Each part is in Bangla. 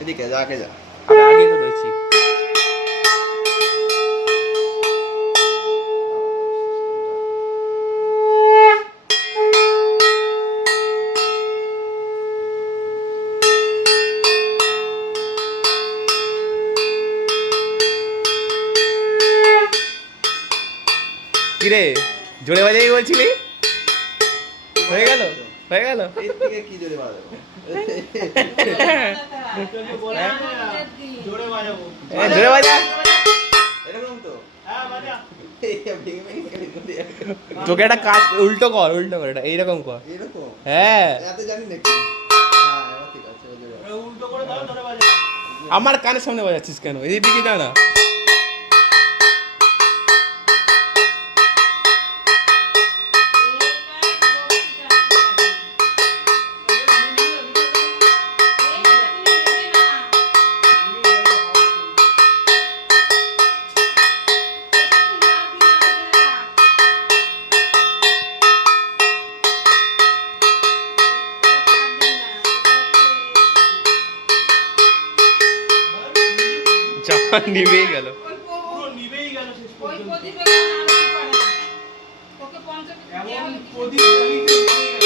এদিকে যা আগে যা। আমি আগে তো রয়েছি। কিরে জোরে বাজাই বলছিলি? হয়ে গেল হয়ে গেল। এর থেকে কি জোরে বাজাবো? জোরে বাজাবো। জোরে বাজা। এরকম তো। হ্যাঁ বাজা। এই ভেঙে ভেঙে খেলি করে দিয়ে। তোকে একটা কাজ উল্টো কর এটা এইরকম কর। এরকম? হ্যাঁ এত জানি নাকি? হ্যাঁ, এবার ঠিক আছে, ওই জোরে। উল্টো করে দাও ধরে বাজা। আমার কানের সামনে বাজাচ্ছিস কেন? এইদিকে যা না। যা নিভেই গেল। পুরো নিভেই গেল শেষ ওই পর্যন্ত। প্রদীপে কোনো আলো কি করে না। ওকে পঞ্চমী দেয়া এমন হলে কিছু প্রদীপ জ্বালিয়েছে নিভেই গেল।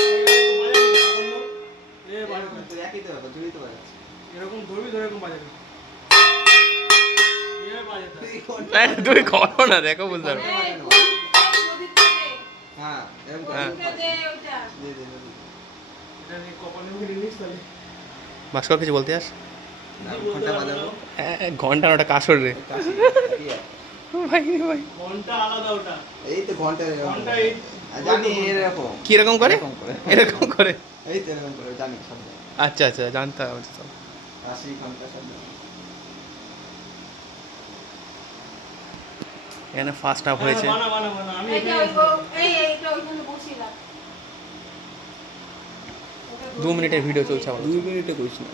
এবার তো বাজাবি না, বললো। তো একই তো ব্যাপার, জোরেই তো বাজাচ্ছি। এরকম ধরবি ধরে এরকম বাজাবি। এবার বাজাতে হবে। তুই কোনটা- তুমি করো না, দেখো বুঝতে পারবে। এই প্রদীপটা দে। হ্যাঁ, এরকম কর। হ্যাঁ। প্রদীপটা দে ওইটা। দে, দে, দে, দে। এটা নিয়ে কপালে মুখে নিস তাহলে। ভাস্কর কিছু বলতে আস? না, ঘন্টা বাজাবো। ঘন্টা ওটা কাসর রে। কাশি, কি আর? ভাই রে ভাই ঘন্টা আলাদা ওটা। এই তো ঘন্টা এরকম। ঘন্টা এই জানি এরকম। কি এরকম করে? এরকম করে। এরকম করে? এই তো এরকম করে, জানি সব জানি। আচ্ছা আচ্ছা জানতে হবে সব। কাশি, ঘন্টা সব জানি। এখানে ফার্স্ট হাফ হয়েছে। বানা বানা বানা আমি এইটা এখানে এইটা ওইখানে বসিয়ে রাখ। 2 মিনিটের ভিডিও চলছে আমার। 2 মিনিটে করিস না।